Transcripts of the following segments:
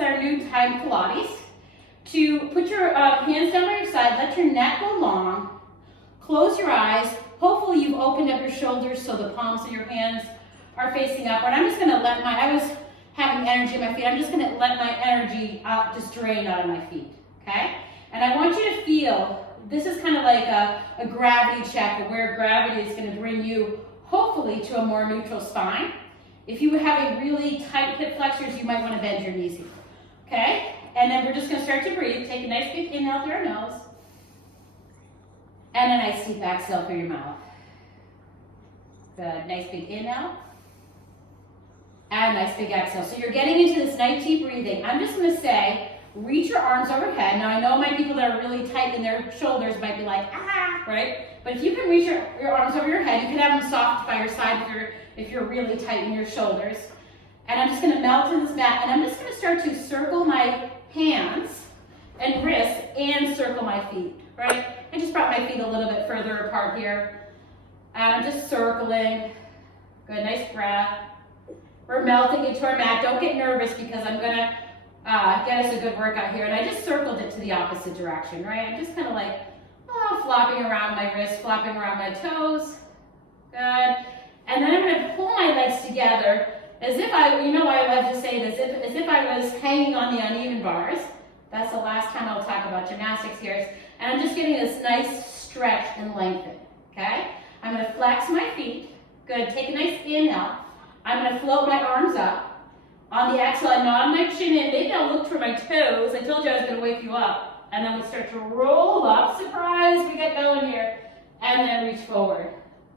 our new time Pilates, to put your hands down by your side, let your neck go long, close your eyes. Hopefully you've opened up your shoulders so the palms of your hands are facing upward. I'm just gonna let I was having energy in my feet, I'm just gonna let my energy just drain out of my feet, okay? And I want you to feel, this is kind of like a gravity check of where gravity is gonna bring you, hopefully, to a more neutral spine. If you have a really tight hip flexors, you might want to bend your knees here, okay? And then we're just going to start to breathe. Take a nice big inhale through our nose. And a nice deep exhale through your mouth. Good, nice big inhale. And a nice big exhale. So you're getting into this nice deep breathing. I'm just going to say, reach your arms overhead. Now I know my people that are really tight in their shoulders might be like, ah, right? But if you can reach your arms over your head, you can have them soft by your side if you're really tight in your shoulders. And I'm just going to melt in this mat, and I'm just going to start to circle my hands and wrists and circle my feet, right? I just brought my feet a little bit further apart here. And I'm just circling. Good, nice breath. We're melting into our mat. Don't get nervous because I'm going to get us a good workout here. And I just circled it to the opposite direction, right? I'm just kind of like flopping around my wrists, flopping around my toes. Good. And then I'm going to pull my legs together as if you know I love to say this, as if I was hanging on the uneven bars. That's the last time I'll talk about gymnastics here. And I'm just getting this nice stretch and lengthen, okay? I'm going to flex my feet. Good, take a nice inhale. I'm going to float my arms up. On the exhale, I nod my chin in. Maybe I'll look for my toes. I told you I was going to wake you up. And then we start to roll up. Surprise, we get going here. And then reach forward.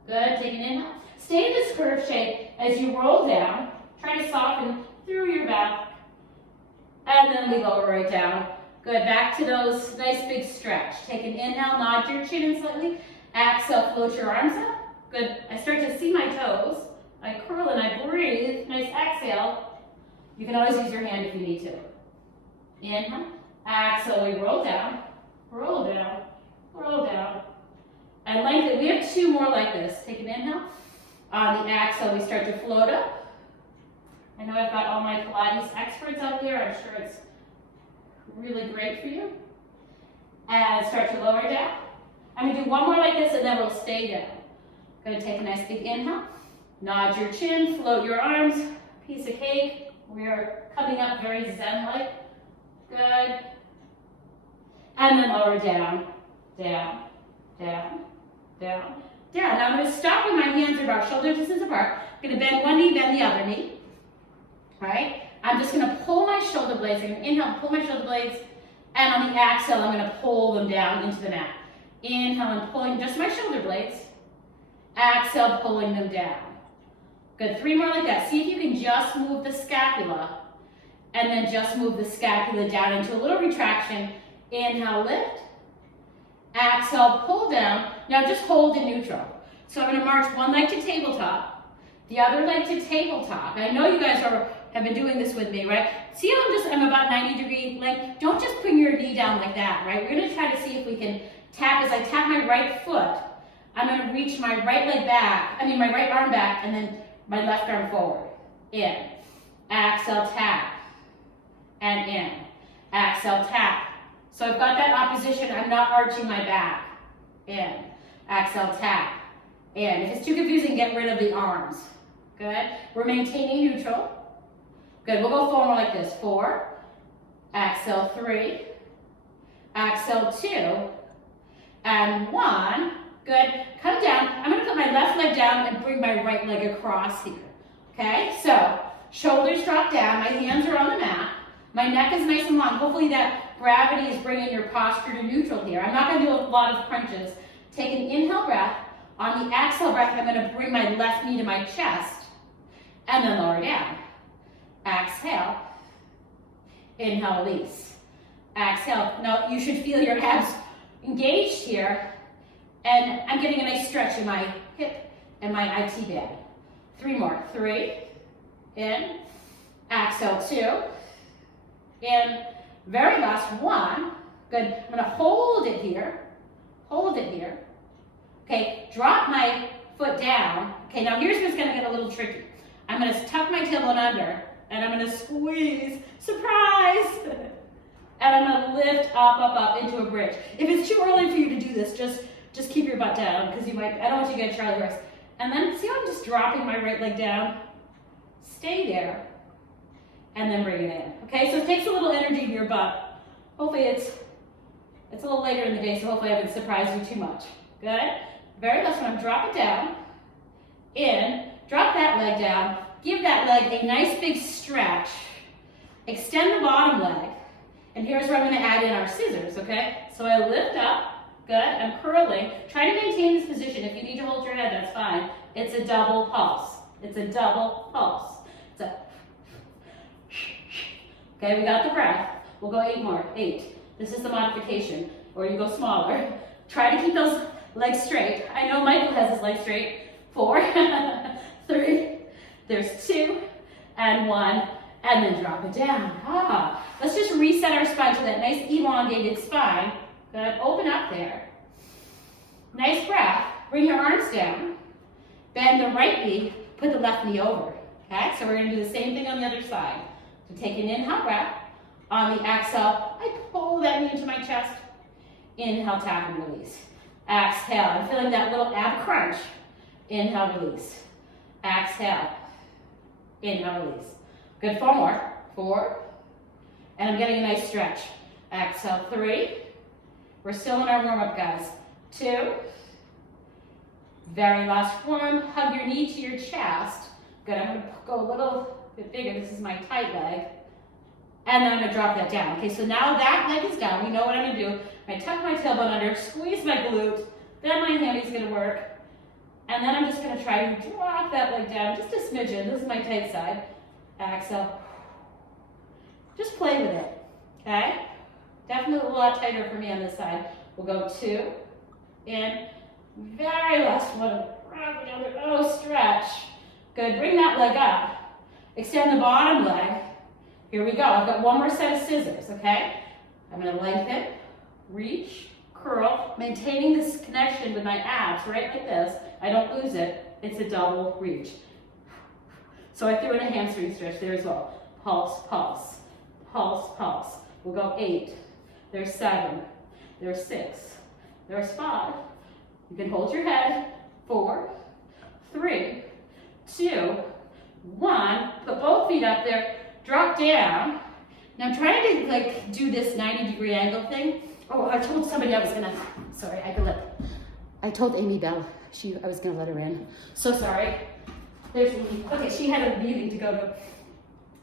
Good, take an inhale. Stay in this curved shape as you roll down. Try to soften through your back. And then we lower right down. Good, back to those nice big stretch. Take an inhale, nod your chin in slightly. Exhale, float your arms up. Good, I start to see my toes. I curl and I breathe. Nice exhale. You can always use your hand if you need to. Inhale, exhale, we roll down, roll down, roll down. And lengthen. We have two more like this. Take an inhale. On the exhale, we start to float up. I know I've got all my Pilates experts out there. I'm sure it's really great for you. And start to lower down. I'm going to do one more like this and then we'll stay down. Going to take a nice big inhale. Nod your chin, float your arms. Piece of cake. We're coming up very zen-like. Good. And then lower down, down, down, down, down. Now I'm going to stop when my hands are about shoulder distance apart. I'm going to bend one knee, bend the other knee. All right? I'm just going to pull my shoulder blades. I'm going to inhale, pull my shoulder blades. And on the exhale, I'm going to pull them down into the mat. Inhale and pulling just my shoulder blades. Exhale, pulling them down. Good, 3 more like that. See if you can just move the scapula. And then just move the scapula down into a little retraction. Inhale, lift. Exhale, pull down. Now just hold in neutral. So I'm going to march one leg to tabletop, the other leg to tabletop. I know you guys have been doing this with me, right? See how I'm about 90-degree length? Don't just bring your knee down like that, right? We're going to try to see if we can tap. As I tap my right foot, I'm going to reach my right leg back, my right arm back, and then my left arm forward. In. Exhale, tap. And in. Exhale, tap. So I've got that opposition. I'm not arching my back. In. Exhale, tap. In. If it's too confusing, get rid of the arms. Good. We're maintaining neutral. Good. We'll go 4 more like this. 4. Exhale, 3. Exhale, 2. And 1. Good. Come down. I'm going to put my left leg down and bring my right leg across here. Okay? So, shoulders drop down. My hands are on the mat. My neck is nice and long. Hopefully that gravity is bringing your posture to neutral here. I'm not going to do a lot of crunches. Take an inhale breath. On the exhale breath, I'm going to bring my left knee to my chest and then lower down. Exhale. Inhale, release. Exhale. Now you should feel your abs engaged here. And I'm getting a nice stretch in my hip and my IT band. 3 more. 3. In. Exhale, 2. In. Very last 1. Good. I'm going to hold it here. Hold it here. Okay. Drop my foot down. Okay. Now here's what's going to get a little tricky. I'm going to tuck my tailbone under And I'm gonna squeeze, surprise! And I'm gonna lift up, up, up into a bridge. If it's too early for you to do this, just keep your butt down, because you might, I don't want you to get Charlie horse. And then see how I'm just dropping my right leg down? Stay there, and then bring it in. Okay, so it takes a little energy to your butt. Hopefully it's a little later in the day, so hopefully I haven't surprised you too much. Good? Very last one, drop it down, in, drop that leg down, give that leg a nice big stretch, extend the bottom leg, and here's where I'm gonna add in our scissors, okay? So I lift up, good, I'm curling, try to maintain this position. If you need to hold your head, that's fine. It's a double pulse. It's a double pulse. It's a, okay, we got the breath. We'll go 8 more, 8. This is the modification, or you go smaller. Try to keep those legs straight. I know Michael has his legs straight. 4, 3, there's 2, and 1, and then drop it down. Let's just reset our spine to that nice elongated spine. Good, open up there. Nice breath. Bring your arms down. Bend the right knee, put the left knee over. Okay, so we're gonna do the same thing on the other side. So take an inhale breath. On the exhale, I pull that knee into my chest. Inhale, tap and release. Exhale, I'm feeling that little ab crunch. Inhale, release. Exhale. Inhale, release. Good, 4 more. 4. And I'm getting a nice stretch. Exhale, 3. We're still in our warm-up, guys. 2. Very last one. Hug your knee to your chest. Good, I'm gonna go a little bit bigger. This is my tight leg. And then I'm gonna drop that down. Okay, so now that leg is down. We know what I'm gonna do. I tuck my tailbone under, squeeze my glute, then my hammy's gonna work. And then I'm just gonna try to drop that leg down, just a smidgen. This is my tight side. Exhale. Just play with it, okay? Definitely a lot tighter for me on this side. We'll go 2, in, very last one. Oh, stretch. Good, bring that leg up. Extend the bottom leg. Here we go, I've got 1 more set of scissors, okay? I'm gonna lengthen, reach, curl, maintaining this connection with my abs, right like this. I don't lose it, it's a double reach. So I threw in a hamstring stretch there as well. Pulse, pulse, pulse, pulse. We'll go 8, there's 7, there's 6, there's 5. You can hold your head, 4, 3, 2, 1. Put both feet up there, drop down. Now I'm trying to do this 90-degree angle thing. Oh, I told somebody I was gonna, sorry, I told Amy Bell I was gonna let her in. So sorry. There's Amy. Okay, she had a meeting to go to.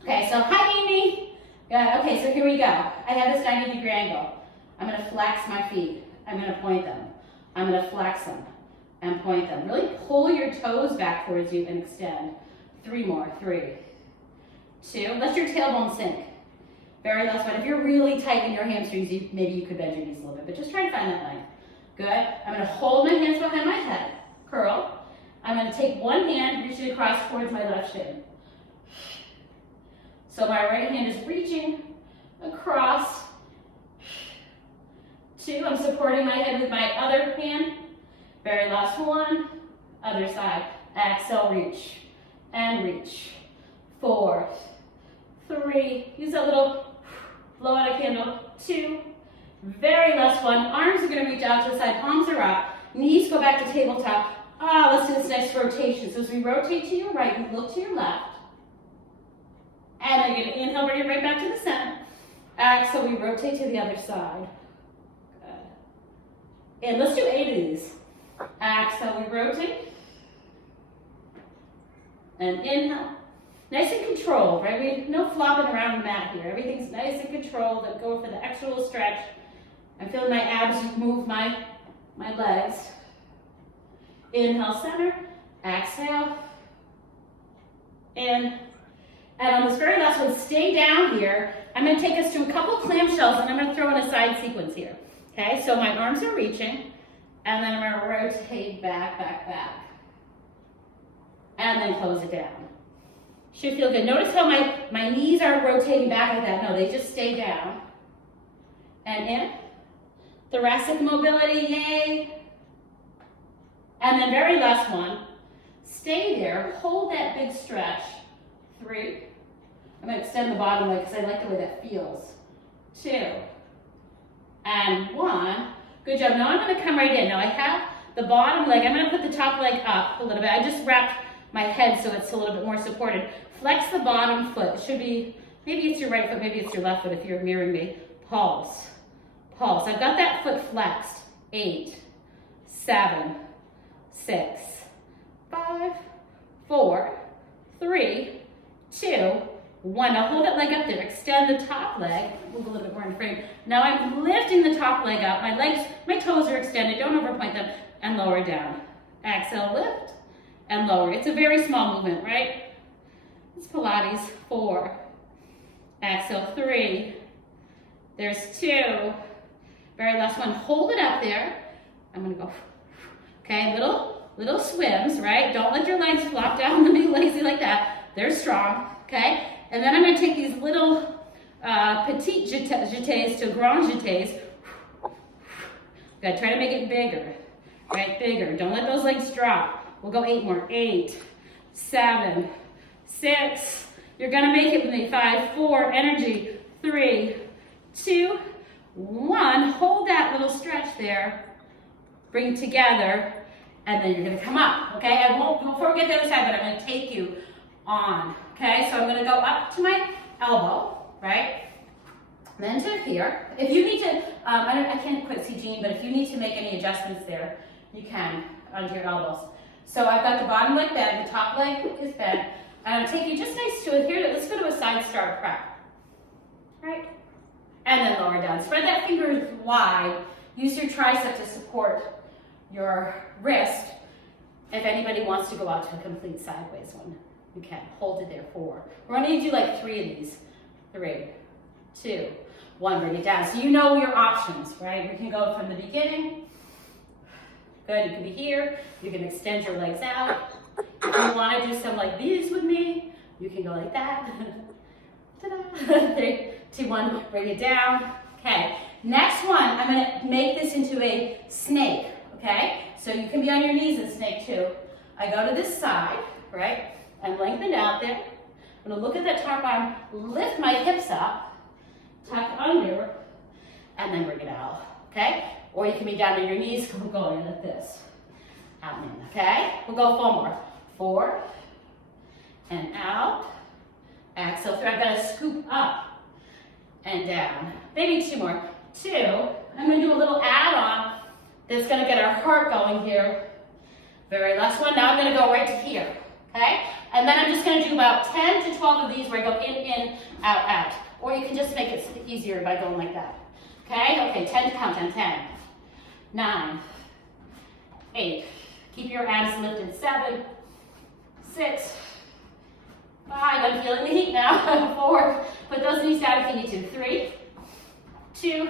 Okay, so hi Amy. Yeah, okay, so here we go. I have this 90-degree angle. I'm gonna flex my feet. I'm gonna point them. I'm gonna flex them and point them. Really pull your toes back towards you and extend. 3 more, 3, 2, let your tailbone sink. Very last one. If you're really tight in your hamstrings, maybe you could bend your knees a little bit, but just try to find that line. Good. I'm gonna hold my hands behind my head, curl. I'm gonna take one hand, reach it across towards my left shin. So my right hand is reaching across. 2, I'm supporting my head with my other hand. Very last one, other side. Exhale, reach, and reach. 4, 3, use that little blow out a candle. 2, very last one. Arms are gonna reach out to the side, palms are up, knees go back to tabletop. Let's do this nice rotation. So as we rotate to your right, you look to your left. And then you're gonna inhale, bring it right back to the center. Exhale, we rotate to the other side. Good. And let's do 8 of these. Exhale, we rotate. And inhale. Nice and controlled, right? No flopping around the mat here. Everything's nice and controlled. I'm going for the extra little stretch. I'm feeling my abs move my legs. Inhale, center. Exhale. In. And on this very last one, stay down here. I'm going to take us to a couple clam shells, and I'm going to throw in a side sequence here. Okay, so my arms are reaching, and then I'm going to rotate back, back, back. And then close it down. Should feel good. Notice how my knees are rotating back like that. No, they just stay down. And in. Thoracic mobility, yay. And then very last one. Stay there. Hold that big stretch. 3, I'm gonna extend the bottom leg because I like the way that feels. 2, and 1. Good job. Now I'm gonna come right in. Now I have the bottom leg. I'm gonna put the top leg up a little bit. I just wrapped my head so it's a little bit more supported. Flex the bottom foot. It should be, maybe it's your right foot, maybe it's your left foot if you're mirroring me. Pulse, pulse. I've got that foot flexed. 8, 7, 6, 5, 4, 3, 2, 1. Now hold that leg up there. Extend the top leg. Move a little bit more in frame. Now I'm lifting the top leg up. My legs, my toes are extended. Don't overpoint them. And lower down. Exhale, lift and lower. It's a very small movement, right? It's Pilates. 4. Exhale, 3. There's 2. Very last one. Hold it up there. I'm gonna go. Okay, little swims, right? Don't let your legs flop down and be lazy like that. They're strong, okay? And then I'm gonna take these little petite jetés to grand jetés. Gotta try to make it bigger, right? Bigger. Don't let those legs drop. We'll go 8 more. 8, 7, 6. You're gonna make it with me. 5, 4, energy. 3, 2, 1. Hold that little stretch there. Bring it together. And then you're gonna come up, okay? I won't, before we get to the other side, but I'm gonna take you on, okay? So I'm gonna go up to my elbow, right? Then to here. If you need to, I can't quite see Jean, but if you need to make any adjustments there, you can onto your elbows. So I've got the bottom leg bent, the top leg is bent. And I'm gonna take you just nice to it here. Let's go to a side star prep, right? And then lower down. Spread that finger wide. Use your tricep to support your wrist. If anybody wants to go out to a complete sideways one, you can. Hold it there. 4. We're going to do like 3 of these. 3, 2, 1. Bring it down. So you know your options, right? We can go from the beginning. Good. You can be here. You can extend your legs out. If you want to do some like these with me, you can go like that. Ta-da. 3, 2, 1. Bring it down. Okay. Next one, I'm going to make this into a snake. Okay, so you can be on your knees in snake too. I go to this side, right, and lengthen out there. I'm gonna look at that top arm, lift my hips up, tuck under, and then bring it out, okay? Or you can be down on your knees, going like this, out and in, okay? We'll go 4 more. 4, and out, exhale through. I've got to scoop up and down. Maybe 2 more. 2, I'm gonna do a little add-on that's gonna get our heart going here. Very last one. Now I'm gonna go right to here, okay? And then I'm just gonna do about 10 to 12 of these where I go in, out, out. Or you can just make it easier by going like that, okay? Okay, 10 to count down. 10, 9, 8. Keep your abs lifted. 7, 6, 5. I'm feeling the heat now. 4. Put those knees down if you need to. 3, 2,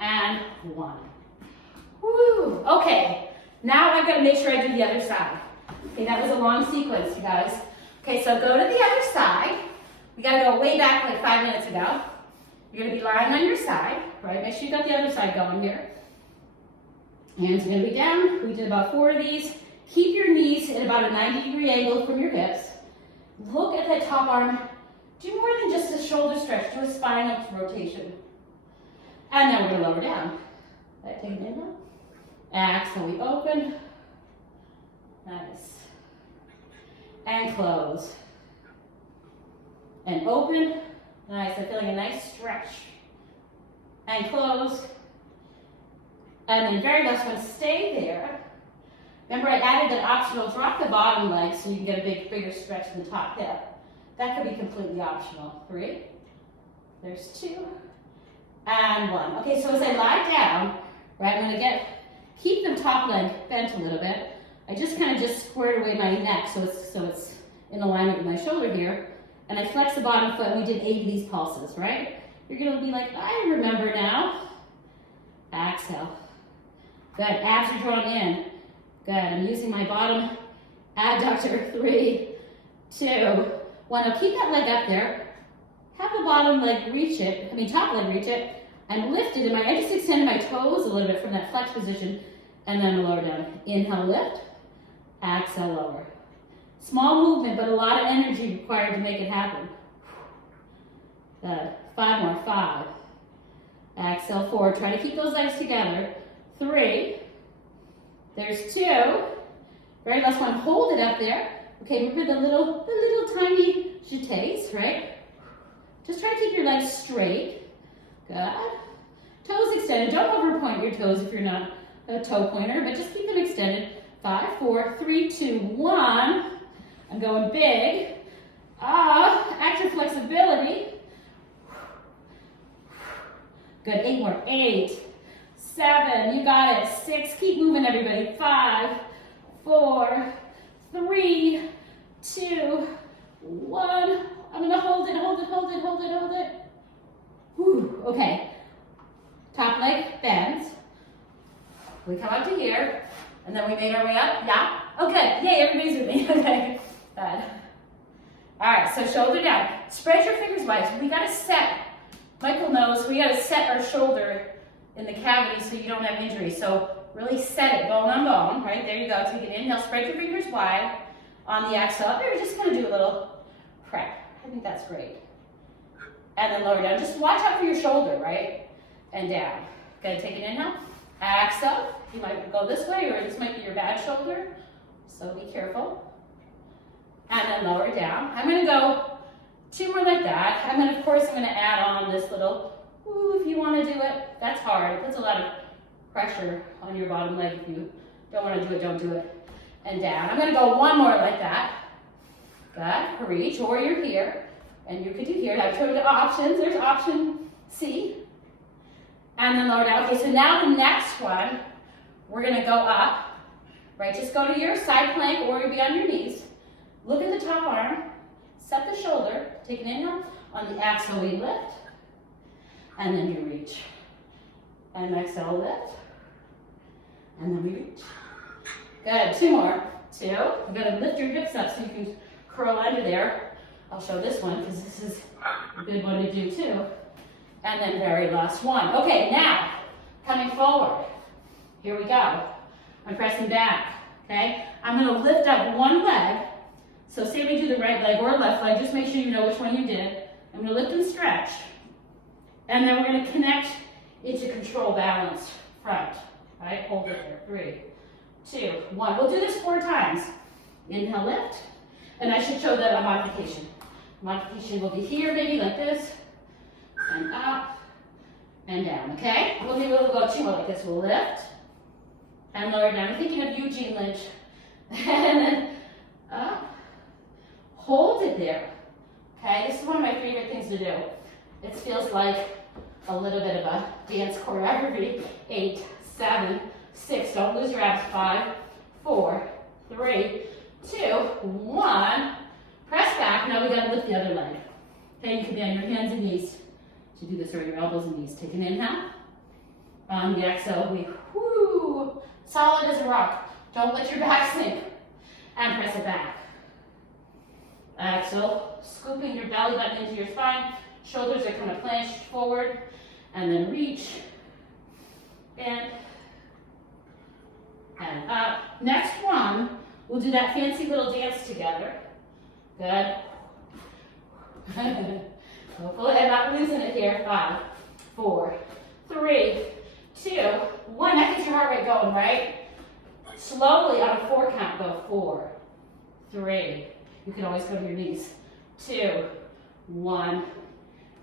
and 1. Woo, okay, now I've got to make sure I do the other side. Okay, that was a long sequence, you guys. Okay, so go to the other side. We got to go way back like 5 minutes ago. You're going to be lying on your side, right? Make sure you got the other side going here. Hands are going to be down. We did about 4 of these. Keep your knees at about a 90-degree angle from your hips. Look at that top arm. Do more than just a shoulder stretch. Do a spinal rotation. And then we're going to lower down. Right, take an inhale. Exhale, we open. Nice. And close. And open. Nice. I'm feeling a nice stretch. And close. And then very last one, stay there. Remember I added that optional, drop the bottom leg so you can get a bigger stretch in the top hip. That could be completely optional. 3. There's 2. And 1. Okay, so as I lie down, right, I'm gonna keep the top leg bent a little bit. I just kind of squared away my neck so it's in alignment with my shoulder here. And I flex the bottom foot, and we did 8 of these pulses, right? You're gonna be like, I remember now. Exhale. Good, abs are drawn in. Good, I'm using my bottom adductor. 3, 2, 1. Now keep that leg up there. Have the bottom leg top leg reach it, and lift it. I just extended my toes a little bit from that flex position, and then lower down. Inhale, lift. Exhale, lower. Small movement, but a lot of energy required to make it happen. Good. 5 more. 5. Exhale, forward. Try to keep those legs together. 3. There's 2. Very last one. Hold it up there. Okay, remember the little tiny jetés, right? Just try to keep your legs straight. Good. Toes extended. Don't overpoint your toes if you're not a toe pointer, but just keep them extended. 5, 4, 3, 2, 1. I'm going big. Active flexibility. Good. 8 more. 8, 7. You got it. 6. Keep moving, everybody. 5, 4, 3, 2, 1. I'm gonna hold it. Whew. Okay. Top leg bends. We come up to here, and then we made our way up. Yeah. Okay. Yay! Everybody's with me. Okay. Good. All right. So shoulder down. Spread your fingers wide. We gotta set. Michael knows we gotta set our shoulder in the cavity so you don't have injury. So really set it bone on bone. Right there you go. Take an inhale. Spread your fingers wide. On the exhale, we're just gonna do a little prep. I think that's great. And then lower down. Just watch out for your shoulder, right? And down. Good. Take an inhale. Exhale. You might go this way, or this might be your bad shoulder. So be careful. And then lower down. I'm gonna go 2 more like that. Of course, I'm gonna add on this little, if you wanna do it. That's hard. It puts a lot of pressure on your bottom leg. If you don't wanna do it, don't do it. And down. I'm gonna go 1 more like that. Good. Reach, or you're here. And you could do here. I've showed you the options. There's option C. And then lower down. Okay, so now the next one, we're gonna go up. Right, just go to your side plank, or you'll be on your knees. Look at the top arm. Set the shoulder. Take an inhale. On the exhale, we lift. And then you reach. And exhale, lift. And then we reach. Good. 2 more. 2. You're going to lift your hips up so you can curl under there. I'll show this one because this is a good one to do too. And then very last one. Okay, now coming forward. Here we go. I'm pressing back. Okay? I'm going to lift up one leg. So say we do the right leg or left leg. Just make sure you know which one you did. I'm going to lift and stretch. And then we're going to connect into control balance front. All right? Hold it there. 3, 2, 1. We'll do this 4 times. Inhale, lift. And I should show that a modification. Modification will be here, maybe like this. And up. And down. Okay? We'll go 2 more like this. We'll lift. And lower down. I'm thinking of Eugene Lynch. And then up. Hold it there. Okay? This is one of my favorite things to do. It feels like a little bit of a dance choreography. 8, 7, 6. Don't lose your abs. 5, 4, 3, 2, 1. Press back. Now we gotta lift the other leg. Okay, you can be on your hands and knees to do this, or your elbows and knees. Take an inhale. On the exhale, we solid as a rock. Don't let your back sink. And press it back. Exhale, scooping your belly button into your spine. Shoulders are kind of planched forward. And then reach. And up. Next one, we'll do that fancy little dance together. Good. Hopefully I'm not losing it here. 5, 4, 3, 2, 1. That gets your heart rate going, right? Slowly on a 4 count, go 4, 3. You can always go to your knees. 2, 1.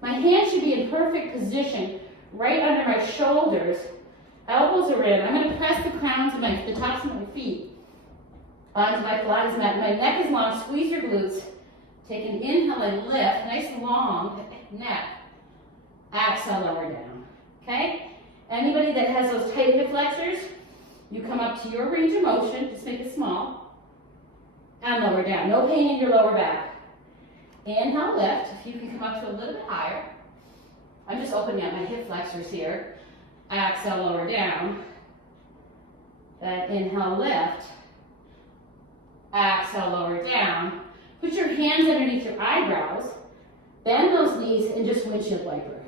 My hands should be in perfect position right under my shoulders. Elbows are in. I'm going to press the crowns of the tops of my feet onto my Pilates mat. My neck is long. Squeeze your glutes. Take an inhale and lift. Nice long neck. Exhale, lower down. Okay? Anybody that has those tight hip flexors, you come up to your range of motion. Just make it small. And lower down. No pain in your lower back. Inhale, lift. If you can come up to a little bit higher. I'm just opening up my hip flexors here. Exhale, lower down. Then inhale, lift. Exhale, lower down. Put your hands underneath your eyebrows. Bend those knees and just windshield wiper.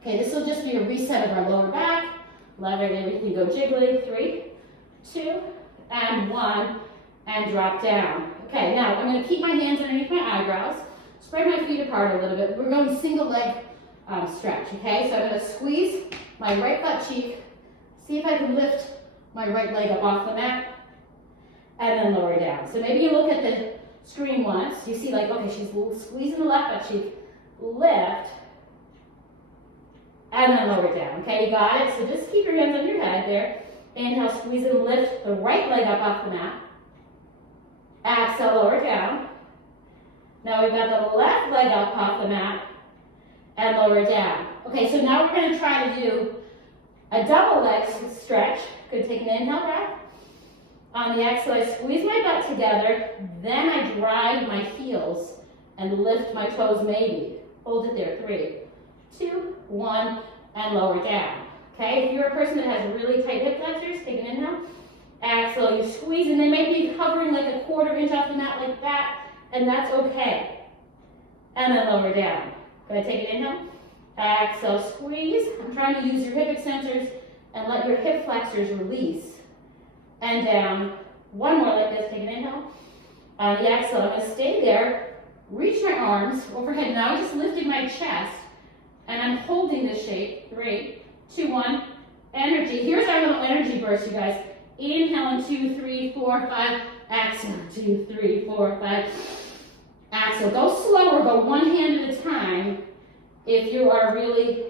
Okay, this will just be a reset of our lower back. Letting everything go jiggly. 3, 2, and 1. And drop down. Okay, now I'm going to keep my hands underneath my eyebrows. spread my feet apart a little bit. We're going single leg stretch, okay? So I'm gonna squeeze my right butt cheek, see if I can lift my right leg up off the mat, and then lower down. So maybe you look at the screen once, you see like, okay, she's squeezing the left butt cheek, lift, and then lower down, okay? You got it? So just keep your hands on your head there. Inhale, squeeze and lift the right leg up off the mat. Exhale, lower down. Now we've got the left leg up off the mat and lower down. Okay, so now we're going to try to do a double leg stretch. Good, take an inhale breath. On the exhale, I squeeze my butt together, then I drive my heels and lift my toes maybe. Hold it there, 3, 2, 1, and lower down. Okay, if you're a person that has really tight hip flexors, take an inhale. Exhale, you squeeze, and they might be hovering like a 1/4 inch off the mat like that, and that's okay. And then lower down. Go ahead, take an inhale. Exhale, squeeze. I'm trying to use your hip extensors and let your hip flexors release. And down. One more like this, take an inhale. On the exhale, I'm going to stay there, reach my arms overhead. Now I just lifted my chest, and I'm holding this shape. 3, 2, 1. Energy. Here's our little energy burst, you guys. Inhale in 2, 3, 4, 5. Exhale, 2, 3, 4, 5. Exhale. Go slower, go one hand at a time if you are really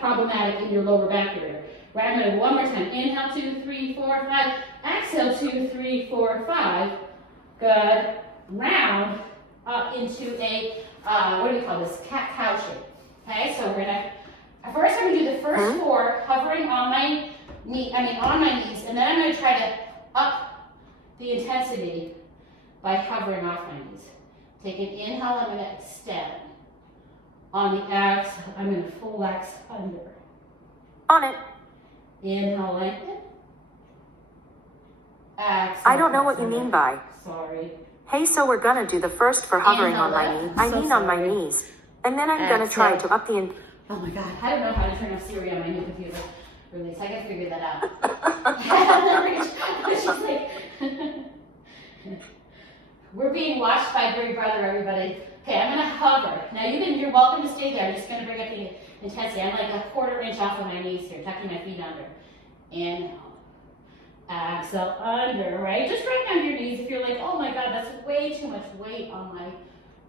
problematic in your lower back area. Right, I'm going to go one more time. Inhale, 2, 3, 4, 5. Exhale, 2, 3, 4, 5. Good. Round up into a, what do you call this? Cat-cow shape. Okay, so we're going to, first I'm going to do the first 4, hovering on my knee, on my knees, and then I'm going to try to up the intensity by hovering off my knees. Take an inhale, I'm going to extend. On the exhale, I'm going to flex under. On it. Inhale, lengthen. Exhale. I don't know what you mean by. Sorry. Hey, so we're gonna do the first for hovering on my knee. I mean on my knees. And then I'm gonna try to up the Oh my God, I don't know how to turn off Siri on my new computer. Release, I gotta figure that out. She's like, we're being watched by Big Brother, everybody. Okay, I'm gonna hover. Now you're welcome to stay there. I'm just gonna bring up the intensity. I'm like a 1/4 inch off of my knees here, tucking my feet under. Inhale. Exhale, under, right? Just right down your knees if you're like, oh my God, that's way too much weight on my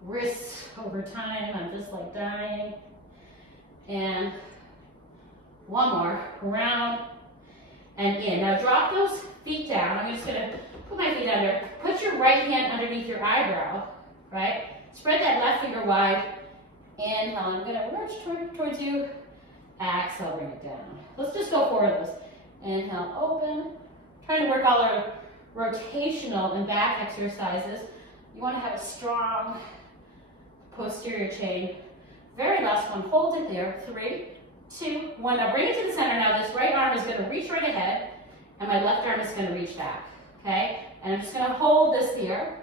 wrists over time. I'm just like dying. And one more, round and in. Now drop those feet down. I'm just gonna put my feet under. Put your right hand underneath your eyebrow, right? Spread that left finger wide. Inhale, I'm gonna reach towards you. Exhale, bring it down. Let's just go 4 of those. Inhale, open. Trying to work all our rotational and back exercises. You want to have a strong posterior chain. Very last one, hold it there. 3, 2, 1. Now bring it to the center. Now this right arm is going to reach right ahead, and my left arm is going to reach back. Okay? And I'm just going to hold this here.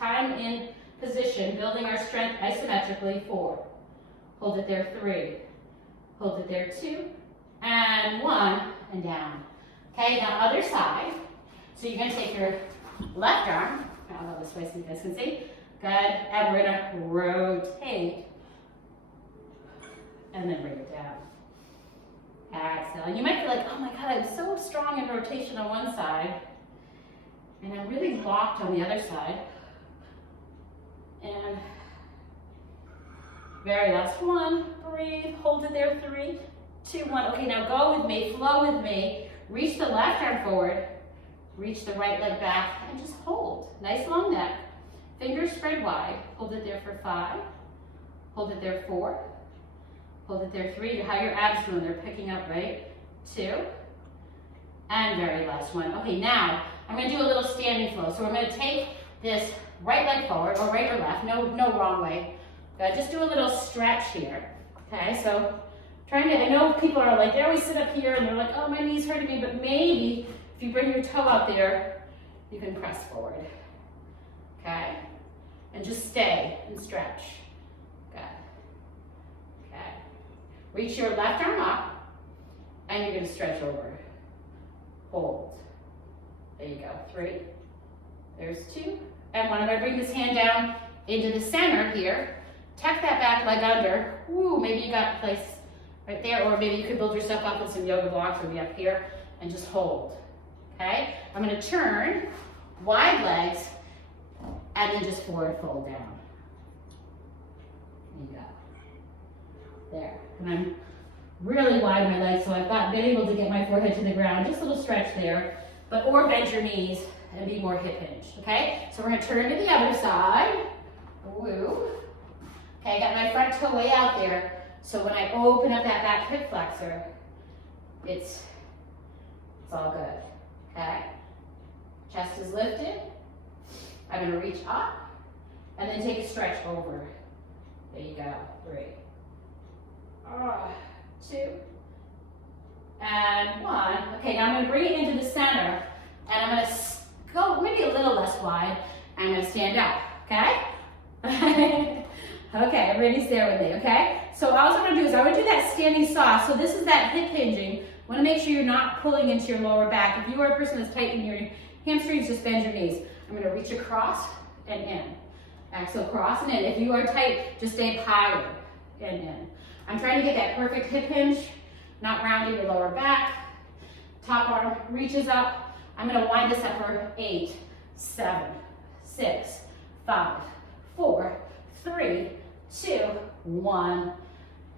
Time in position, building our strength isometrically. 4. Hold it there. 3. Hold it there. 2. And 1. And down. Okay, now other side. So you're going to take your left arm, I'll go this way so you guys can see. Good, and we're going to rotate. And then bring it down. Exhale. And you might be like, oh my God, I'm so strong in rotation on one side. And I'm really locked on the other side. And very last one. Breathe, hold it there. 3, 2, 1. Okay, now go with me, flow with me. Reach the left arm forward, reach the right leg back, and just hold. Nice long neck. Fingers spread wide. Hold it there for 5. Hold it there 4. Hold it there 3. How your abs doing? They're picking up, right? 2. And very last one. Okay, now I'm going to do a little standing flow. So we're going to take this right leg forward, or right or left. No wrong way. Just do a little stretch here. Okay, so I know people are like, they always sit up here and they're like, oh, my knee's hurting me, but maybe if you bring your toe out there, you can press forward. Okay? And just stay and stretch. Good. Okay. Reach your left arm up, and you're going to stretch over. Hold. There you go. 3. There's 2. And 1. I'm going to bring this hand down into the center here. Tuck that back leg under. Woo, maybe you got a place right there, or maybe you could build yourself up with some yoga blocks, maybe up here, and just hold. Okay? I'm gonna turn, wide legs, and then just forward fold down. There you go. There. And I'm really wide in my legs, so I've been able to get my forehead to the ground. Just a little stretch there, or bend your knees and be more hip hinged. Okay? So we're gonna turn to the other side. Woo. Okay, I got my front toe way out there, so when I open up that back hip flexor, it's all good. Okay? Chest is lifted. I'm gonna reach up, and then take a stretch over. There you go. 3. 2. And 1. Okay, now I'm gonna bring it into the center, and I'm gonna go maybe a little less wide. I'm gonna stand up, okay? Okay, everybody's there with me, okay? So all I'm gonna do is I'm gonna do that standing saw. So this is that hip hinging. Wanna make sure you're not pulling into your lower back. If you are a person that's tight in your hamstrings, just bend your knees. I'm gonna reach across and in. Exhale, cross and in. If you are tight, just stay up higher and in. I'm trying to get that perfect hip hinge, not rounding your lower back. Top arm reaches up. I'm gonna wind this up for 8, 7, 6, 5, 4, 3, 2, 1,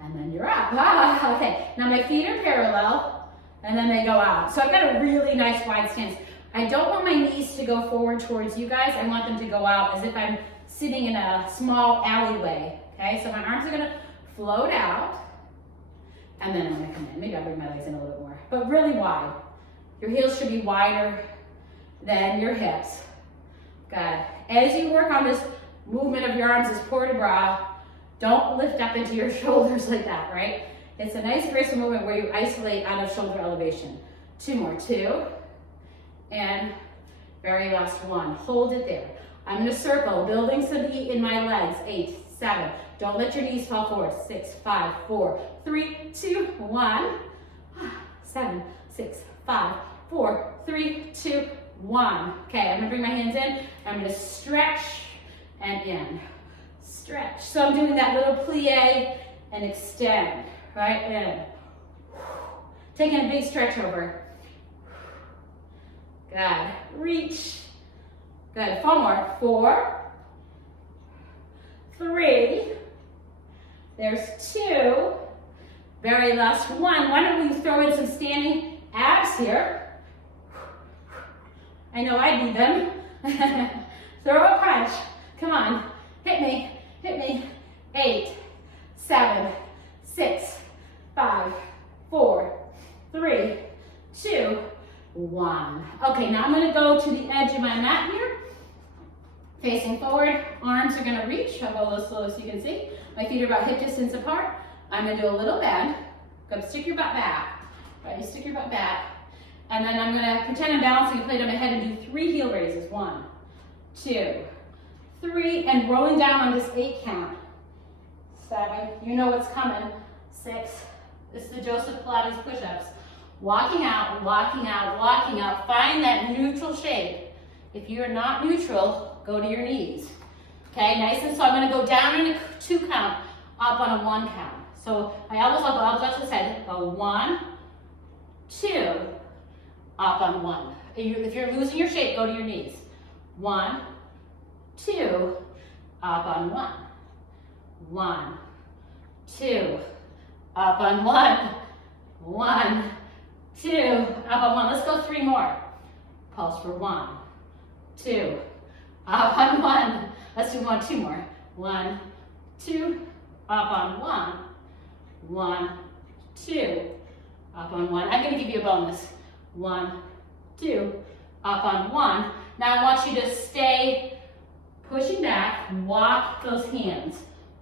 and then you're up. Okay, now my feet are parallel, and then they go out. So I've got a really nice wide stance. I don't want my knees to go forward towards you guys. I want them to go out as if I'm sitting in a small alleyway. Okay, so my arms are gonna float out, and then I'm gonna come in. Maybe I'll bring my legs in a little bit more, but really wide. Your heels should be wider than your hips. Good. As you work on this movement of your arms, this port de bras, don't lift up into your shoulders like that, right? It's a nice graceful movement where you isolate out of shoulder elevation. 2 more, 2, and very last 1. Hold it there. I'm gonna circle, building stability in my legs. 8, 7. Don't let your knees fall forward. 6, 5, 4, 3, 2, 1. 7, 6, 5, 4, 3, 2, 1. Okay, I'm gonna bring my hands in. I'm gonna stretch and in. Stretch. So I'm doing that little plie and extend. Right in. Taking a big stretch over. Good. Reach. Good. 4 more. 4, 3. There's 2. Very last 1. Why don't we throw in some standing abs here? I know I need them. Throw a punch. Come on. Hit me. Hit me. 8, 7, 6, 5, 4, 3, 2, 1. Okay, now I'm going to go to the edge of my mat here. Facing forward, arms are going to reach. I'll go a little slow so you can see. My feet are about hip distance apart. I'm going to do a little bend. Go stick your butt back. Right, you stick your butt back. And then I'm going to pretend I'm balancing a plate on my head and do 3 heel raises. 1, 2, 3, and rolling down on this 8 count. 7, you know what's coming. 6, this is the Joseph Pilates push-ups. Walking out, walking out, walking out. Find that neutral shape. If you're not neutral, go to your knees. Okay, nice and slow. I'm going to go down in a 2 count, up on a 1 count. So my elbows will go to the side. Go 1, 2, up on 1. If you're losing your shape, go to your knees. 1, 2, up on 1. 1, 2, up on 1. 1, 2, up on 1. Let's go 3 more. Pulse for 1, 2, up on 1. Let's do 2 more. 1, 2, up on 1. 1, 2, up on 1. I'm going to give you a bonus. 1, 2, up on 1. Now I want you to stay pushing back. Walk those hands.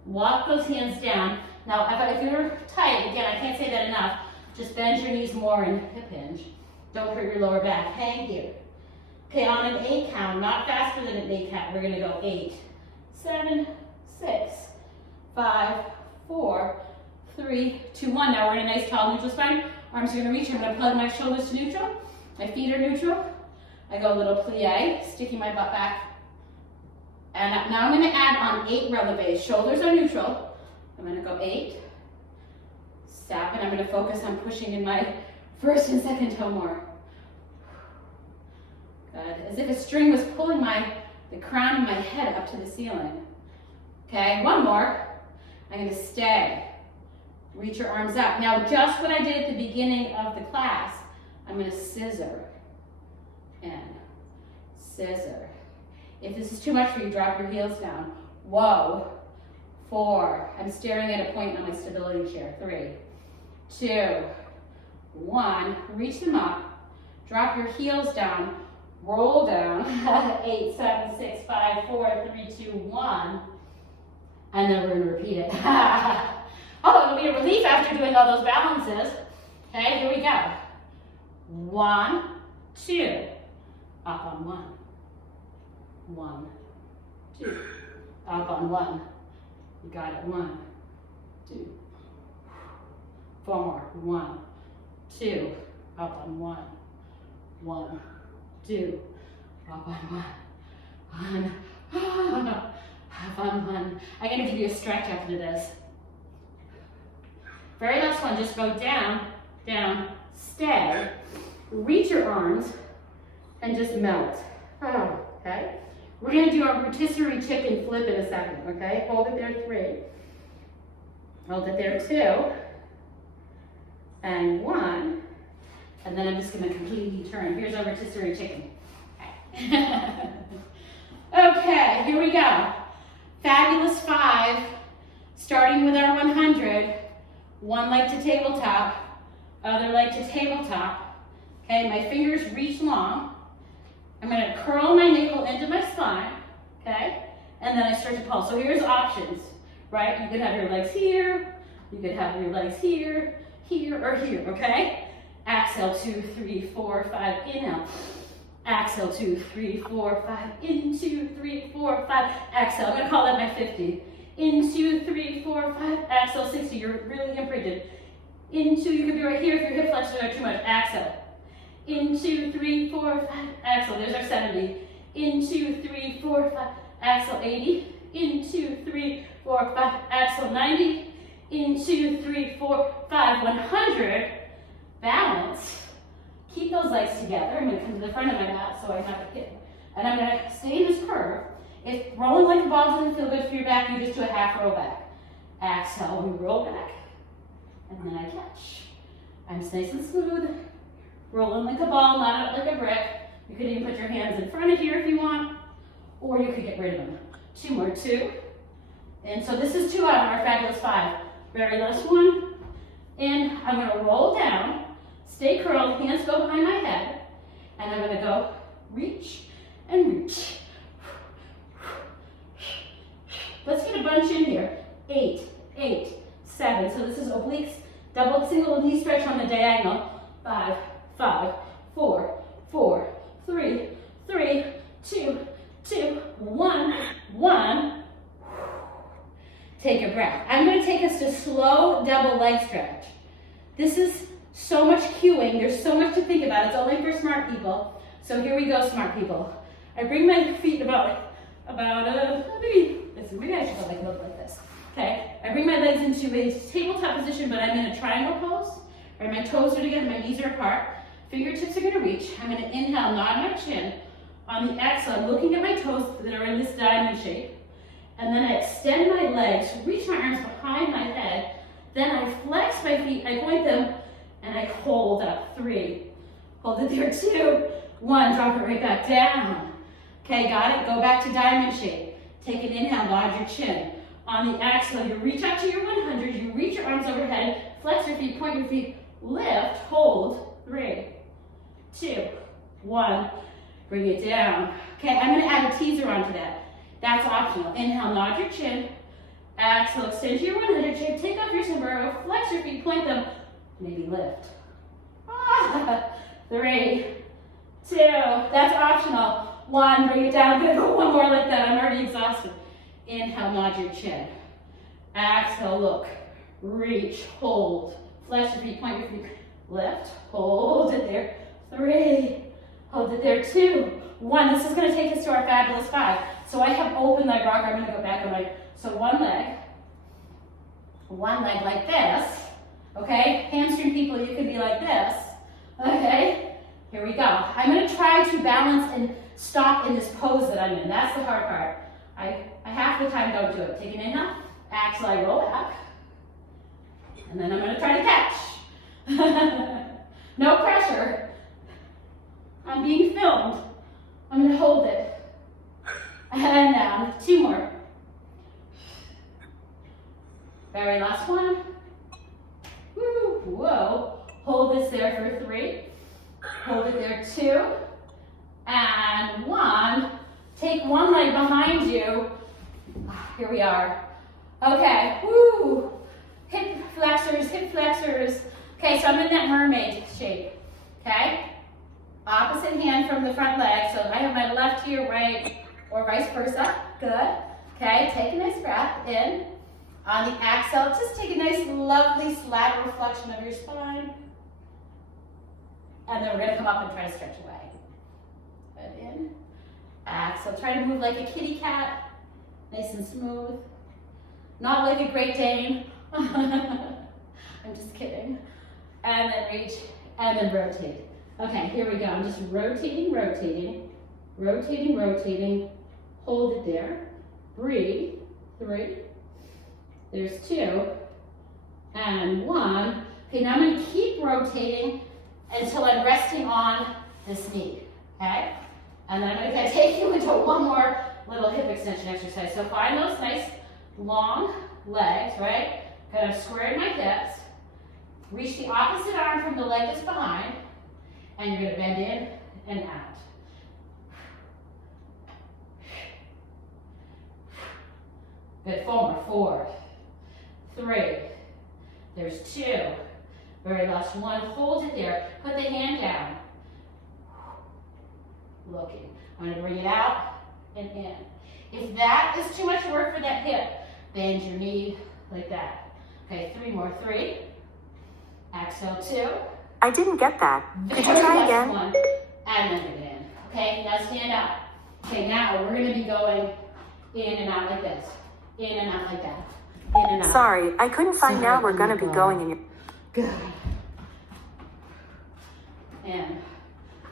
Walk those hands down. Now, if you're tight, again, I can't say that enough, just bend your knees more and hip hinge. Don't hurt your lower back. Hang here. Okay, on an 8 count, not faster than an 8 count, we're going to go 8, 7, 6, 5, 4, 3, 2, 1. Now we're in a nice tall neutral spine. Arms are going to reach. I'm going to plug my shoulders to neutral. My feet are neutral. I go a little plie, sticking my butt back And now I'm gonna add on 8 releves. Shoulders are neutral. I'm gonna go 8. Stop, and I'm gonna focus on pushing in my first and second toe more. Good, as if a string was pulling the crown of my head up to the ceiling. Okay, one more. I'm gonna stay. Reach your arms up. Now, just what I did at the beginning of the class, I'm gonna scissor in, scissor. If this is too much for you, drop your heels down. Whoa. 4. I'm staring at a point on my stability chair. 3, 2, 1. Reach them up. Drop your heels down. Roll down. 8, 7, 6, 5, 4, 3, 2, 1. And then we're going to repeat it. Oh, it'll be a relief after doing all those balances. Okay, here we go. 1, 2. Up on 1. 1, 2. Up on 1. You got it. 1, 2. 4 more. 1, 2. Up on 1. 1, 2. Up on 1. 1. Up on 1. I'm going to give you a stretch after this. Very last one. Just go down, down, stay. Reach your arms and just melt. Okay? We're going to do our rotisserie chicken flip in a second, okay? Hold it there, 3. Hold it there, 2. And 1. And then I'm just going to completely turn. Here's our rotisserie chicken. Okay. Okay, here we go. Fabulous 5. Starting with our 100. One leg to tabletop. Other leg to tabletop. Okay, my fingers reach long. I'm going to curl my navel into my spine, okay? And then I start to pulse. So here's options, right? You could have your legs here, you could have your legs here, here, or here, okay? Exhale, 2, 3, 4, 5, inhale. Exhale, 2, 3, 4, 5, in, 2, 3, 4, 5, exhale. I'm going to call that my 50. In, 2, 3, 4, 5, exhale, 60. You're really imprinted. In, 2, you could be right here if your hip flexors are too much. Exhale. In, 2, 3, 4, 5, exhale. There's our 70. In, 2, 3, 4, 5, exhale, 80. In, 2, 3, 4, 5, exhale, 90. In, 2, 3, 4, 5, 100. Balance. Keep those legs together. I'm going to come to the front of my mat so I have a hip. And I'm going to stay in this curve. If rolling like a ball doesn't feel good for your back, you just do a half roll back. Exhale, we roll back. And then I catch. I'm nice and smooth. Rolling like a ball, not up like a brick. You could even put your hands in front of here if you want, or you could get rid of them. 2 more, 2. And so this is 2 out of our fabulous 5. Very last one. And I'm going to roll down, stay curled, hands go behind my head, and I'm going to go reach and reach. Let's get a bunch in here. 8, 8, 7. So this is obliques, double, single knee stretch on the diagonal. 5, 5, 4, 4, 3, 3, 2, 2, 1, 1. Take a breath. I'm going to take us to slow double leg stretch. This is so much cueing. There's so much to think about. It's only for smart people. So here we go, smart people. I bring my feet about maybe I should like look like this. Okay, I bring my legs into a tabletop position, but I'm in a triangle pose. Right, my toes are together, my knees are apart. Fingertips are going to reach. I'm going to inhale, nod my chin. On the exhale, I'm looking at my toes that are in this diamond shape. And then I extend my legs, reach my arms behind my head. Then I flex my feet, I point them, and I hold up. 3. Hold it there. 2, 1. Drop it right back down. Okay, got it? Go back to diamond shape. Take an inhale, nod your chin. On the exhale, you reach out to your 100. You reach your arms overhead, flex your feet, point your feet, lift, hold. 3, 2, 1. Bring it down. Okay, I'm going to add a teaser onto that. That's optional. Inhale, nod your chin. Exhale, extend to your 100 shape. Take off your sombrero, flex your feet, point them. Maybe lift. 3, 2. That's optional. 1, bring it down. I'm going to go one more like that. I'm already exhausted. Inhale, nod your chin. Exhale, look. Reach, hold. Flex your feet, point your feet. Lift, hold it there. 3, hold it there. 2, 1. This is going to take us to our fabulous 5. So I have open leg rocker. I'm gonna go back on my, so one leg like this, okay? Hamstring people, you could be like this, okay? Here we go. I'm gonna try to balance and stop in this pose that I'm in. That's the hard part. I half the time don't do it. Take an inhale, exhale, I roll back, and then I'm gonna try to catch. No pressure. I'm being filmed. I'm gonna hold it. And down, 2 more. Very last one. Woo, whoa. Hold this there for 3. Hold it there 2. And 1. Take one leg behind you. Here we are. Okay, woo. Hip flexors, hip flexors. Okay, so I'm in that mermaid shape, okay? Opposite hand from the front leg. So I have my left here, right, or vice versa. Good. Okay, take a nice breath in. On the exhale, just take a nice, lovely lateral flexion of your spine. And then we're gonna come up and try to stretch away. Good, in. Exhale, try to move like a kitty cat. Nice and smooth. Not like a Great Dane. I'm just kidding. And then reach, and then rotate. Okay, here we go. I'm just rotating, rotating, rotating, rotating. Hold it there. Breathe. 3. There's 2. And 1. Okay, now I'm going to keep rotating until I'm resting on this knee. Okay? And then I'm going to take you into one more little hip extension exercise. So find those nice long legs, right? Kind of squared my hips. Reach the opposite arm from the leg that's behind. And you're going to bend in and out. Good, 4 more. 4, 3, there's 2. Very last 1, hold it there. Put the hand down. Looking. I'm going to bring it out and in. If that is too much work for that hip, bend your knee like that. Okay, 3 more. 3. Exhale, 2. I didn't get that. Could you try again? 1, and then bring it in. Okay, now stand up. Okay, now we're going to be going in and out like this. In and out like that. In and out. Sorry, I couldn't find out we're gonna be going in your... Good. And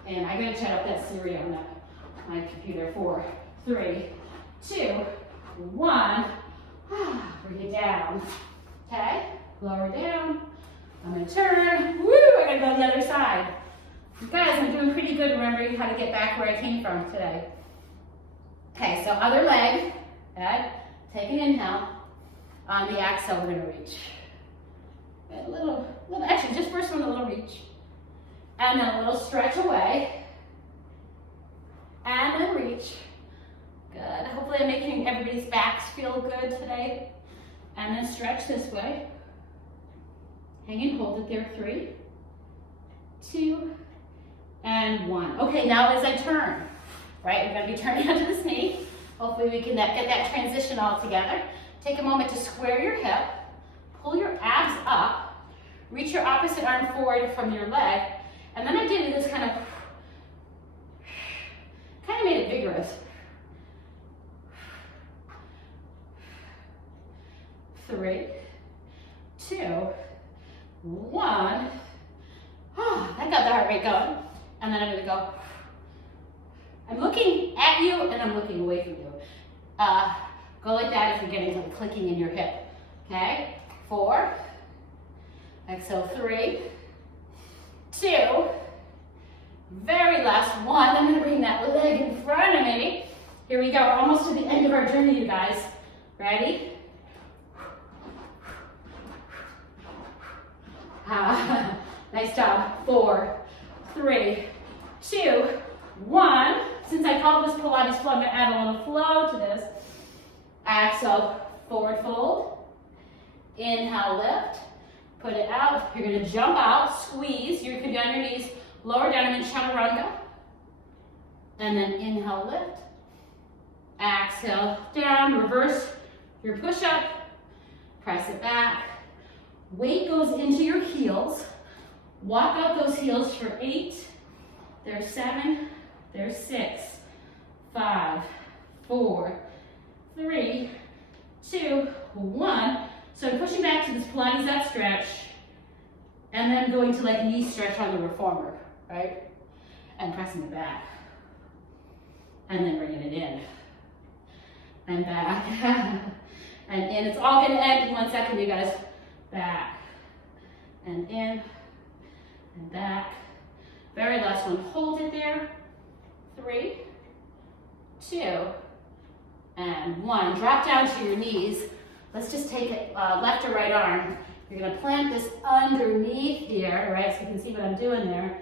I'm going to chat up that Siri on my computer. 4, 3, 2, 1. Bring it down. Okay, lower down. I'm going to turn. Woo, I got to go to the other side. You guys, I'm doing pretty good remembering how to get back where I came from today. Okay, so other leg. Good. Take an inhale. On the exhale, we're going to reach. A little, actually, just first one, a little reach. And then a little stretch away. And then reach. Good. Hopefully I'm making everybody's backs feel good today. And then stretch this way. Hang and hold it there. 3, 2, and 1. Okay, now as I turn, right, we're going to be turning onto this knee. Hopefully we can get that transition all together. Take a moment to square your hip, pull your abs up, reach your opposite arm forward from your leg, and then I did this kind of made it vigorous. 3, 2, 1. Oh, that got the heart rate going. And then I'm gonna go. I'm looking at you and I'm looking away from you. Go like that if you're getting like clicking in your hip. Okay? 4. Exhale, 3, 2. Very last 1. I'm gonna bring that leg in front of me. Here we go. We're almost to the end of our journey, you guys. Ready? Nice job. 4, 3, 2, 1. Since I called this Pilates Flow, I'm going to add a little flow to this. Exhale, forward fold. Inhale, lift. Put it out. You're going to jump out, squeeze. You could be on your knees, lower down, and then chaturanga. And then inhale, lift. Exhale, down, reverse your push-up. Press it back. Weight goes into your heels. Walk out those heels for 8. There's 7. There's 6. 5, 4, 3, 2, 1. So I'm pushing back to this Pilates up stretch, and then going to like knee stretch on the reformer, right? And pressing it back. And then bringing it in. And back. And in. It's all gonna end in 1 second, you guys. Back. And in. And back. Very last one. Hold it there. 3, 2, and 1. Drop down to your knees. Let's just take it left or right arm. You're gonna plant this underneath here, right? So you can see what I'm doing there.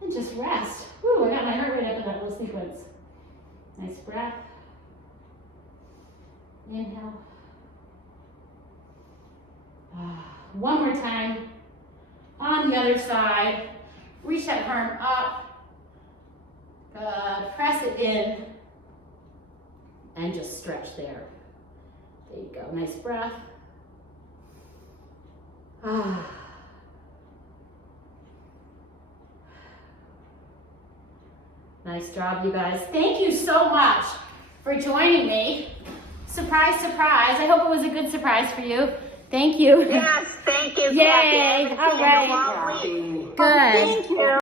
And just rest. Whew, I got my heart rate up in that little sequence. Nice breath. Inhale. One more time. On the other side. Reach that arm up. Press it in. And just stretch there. There you go. Nice breath. Nice job, you guys. Thank you so much for joining me. Surprise, surprise. I hope it was a good surprise for you. Thank you. Yes, thank you. Yay. All right. Good. Good. Thank you.